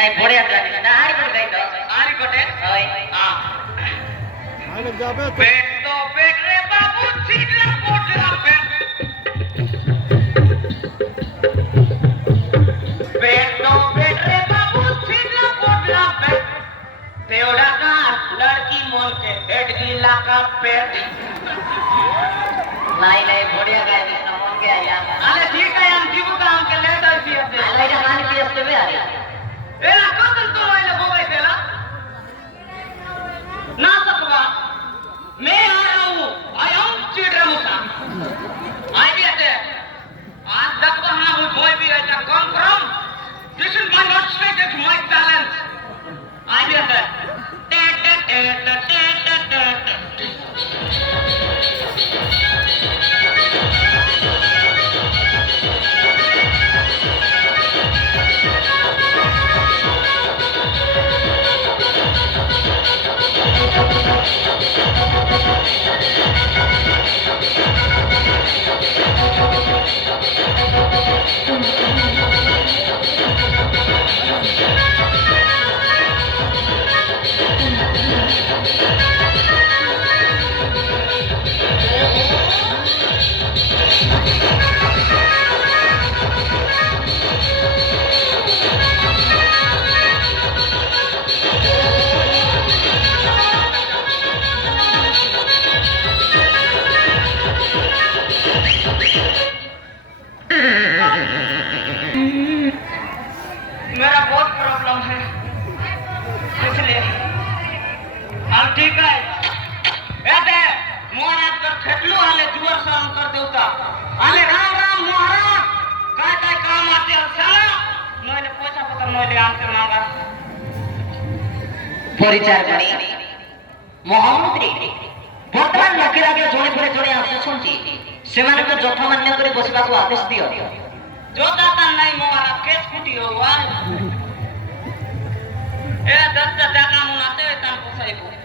ନାଇଁ ବଢିଆ ଜାଣିଛ ନା ଆରି ଗୋଟେ ଗାଇ ତ ଆରି ଗୋଟେ ହଇ आने जाबे तो पेट तो पेट रे बाबू छिटला पोटला पेट पेट तो पेट रे बाबू छिटला पोटला पेट तेवढा का लड़की मोन के हेड गिला का पेट नाही नाही बढिया गाय दिसना मन के आया अरे ठीक आहे हम जीव काम के लेट आसी असते आला इथे हानी की असते बे आली ए ना कतल तो आइले बोबाई देला ना सकवा मैं आ रहा हूँ आई एम चिड़रा मुसा आई भी आते आज तक तो हाँ हूँ कोई भी ऐसा कम करो this is my not straight it's my talent I भी आते टे टे टे टे टे टे मेरा बहुत प्रॉब्लम है इसलिए अब ठीक है ऐसे महाराज कर खेटलो आले जुवर सहन कर देवता आले राम राम महाराज काय काय काम आते साला नोले पैसा पत्र नोले आमते मांगा ପରିଚାରକଣୀ ମହାମନ୍ତ୍ରୀ ବର୍ତ୍ତମାନ ଲକ୍ଷ୍ୟ ଲାଗେ ଜଣେ ପରେ ଜଣେ ଆସୁଛନ୍ତି ସେମାନଙ୍କୁ ଯଥାମାନ୍ୟ କରି ବସିବାକୁ ଆଦେଶ ଦିଅ जो दाता नहीं महाराज केस फुटी हुआ ए दत्त दाता मुनाते तन को सही